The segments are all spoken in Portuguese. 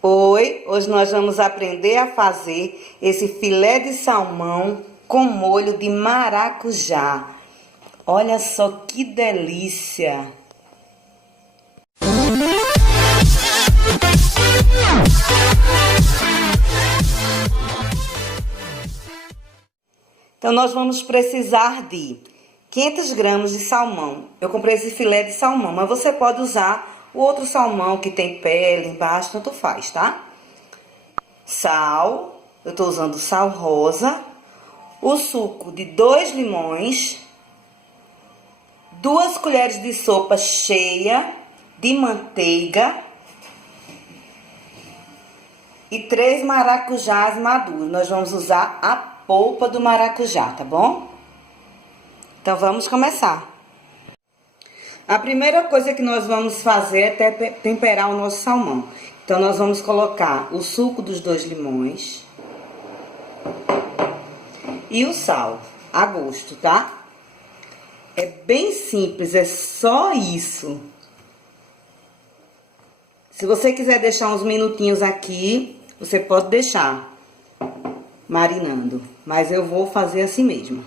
Oi, hoje nós vamos aprender a fazer esse filé de salmão com molho de maracujá. Olha só que delícia! Então nós vamos precisar de 500 gramas de salmão. Eu comprei esse filé de salmão, mas você pode usar o outro salmão que tem pele embaixo, tanto faz, tá? Sal, eu tô usando sal rosa. O suco de 2 limões. 2 colheres de sopa cheia de manteiga. E 3 maracujás maduros. Nós vamos usar a polpa do maracujá, tá bom? Então vamos começar. A primeira coisa que nós vamos fazer é temperar o nosso salmão. Então, nós vamos colocar o suco dos 2 limões e o sal, a gosto, tá? É bem simples, é só isso. Se você quiser deixar uns minutinhos aqui, você pode deixar marinando, mas eu vou fazer assim mesmo.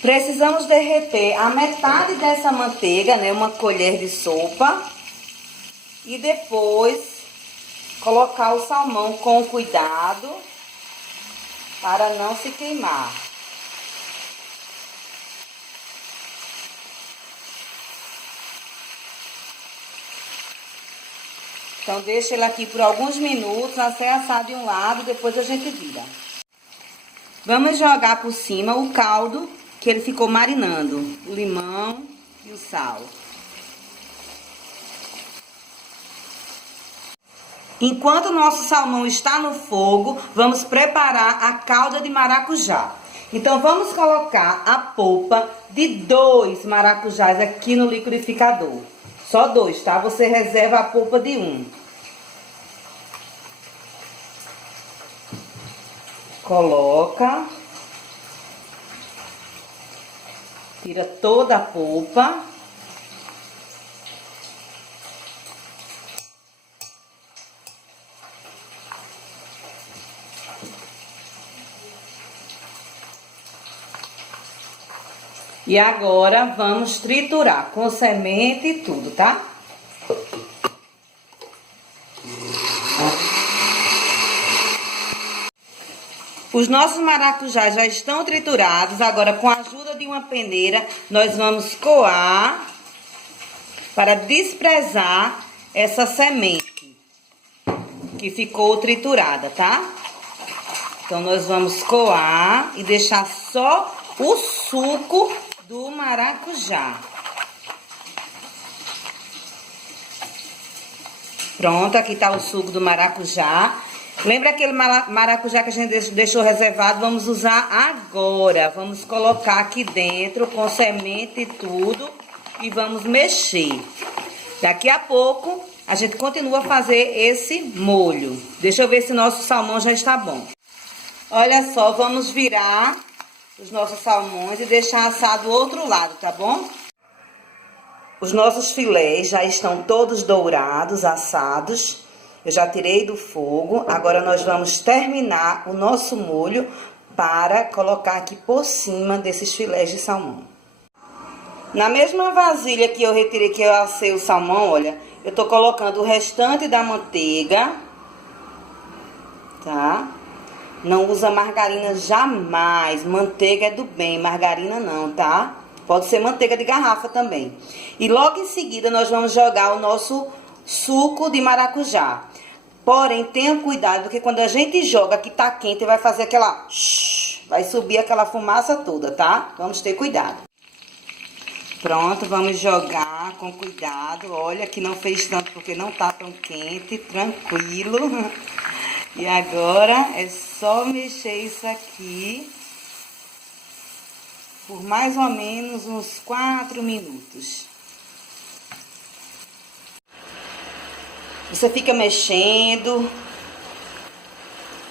Precisamos derreter a metade dessa manteiga, né? Uma colher de sopa. E depois colocar o salmão com cuidado para não se queimar. Então deixa ele aqui por alguns minutos até assar de um lado, depois a gente vira. Vamos jogar por cima o caldo que ele ficou marinando, o limão e o sal. Enquanto o nosso salmão está no fogo, vamos preparar a calda de maracujá. Então, vamos colocar a polpa de 2 maracujás aqui no liquidificador. Só 2, tá? Você reserva a polpa de 1. Coloca. Tira toda a polpa. E agora vamos triturar com semente e tudo, tá? Os nossos maracujás já estão triturados. Agora, com a ajuda de uma peneira, nós vamos coar para desprezar essa semente que ficou triturada, tá? Então, nós vamos coar e deixar só o suco do maracujá. Pronto, aqui tá o suco do maracujá. Lembra aquele maracujá que a gente deixou reservado? Vamos usar agora. Vamos colocar aqui dentro com semente e tudo e vamos mexer. Daqui a pouco a gente continua a fazer esse molho. Deixa eu ver se o nosso salmão já está bom. Olha só, vamos virar os nossos salmões e deixar assar do outro lado, tá bom? Os nossos filés já estão todos dourados, assados. Eu já tirei do fogo. Agora nós vamos terminar o nosso molho para colocar aqui por cima desses filés de salmão. Na mesma vasilha que eu retirei, que eu assei o salmão, olha, eu tô colocando o restante da manteiga, tá? Não usa margarina jamais. Manteiga é do bem, margarina não, tá? Pode ser manteiga de garrafa também. E logo em seguida nós vamos jogar o nosso suco de maracujá. Porém, tenha cuidado, porque quando a gente joga que tá quente, vai fazer aquela... vai subir aquela fumaça toda, tá? Vamos ter cuidado. Pronto, vamos jogar com cuidado. Olha que não fez tanto porque não tá tão quente, tranquilo. E agora é só mexer isso aqui por mais ou menos uns 4 minutos. Você fica mexendo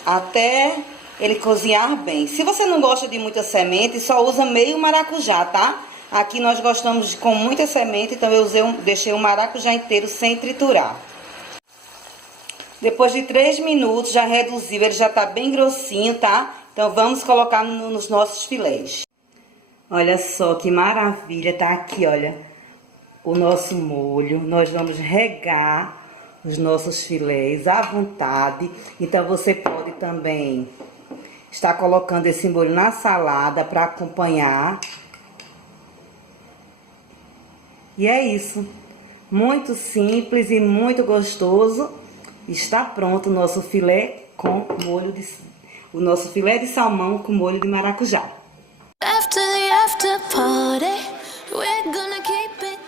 até ele cozinhar bem. Se você não gosta de muita semente, só usa meio maracujá, tá? Aqui nós gostamos com muita semente, então eu deixei o maracujá inteiro sem triturar. Depois de 3 minutos, já reduziu, ele já tá bem grossinho, tá? Então vamos colocar nos nossos filés. Olha só que maravilha, tá aqui, olha, o nosso molho. Nós vamos regar os nossos filés à vontade. Então você pode também estar colocando esse molho na salada para acompanhar. E é isso. Muito simples e muito gostoso. Está pronto o nosso filé com molho o nosso filé de salmão com molho de maracujá. After the after party, we're gonna keep it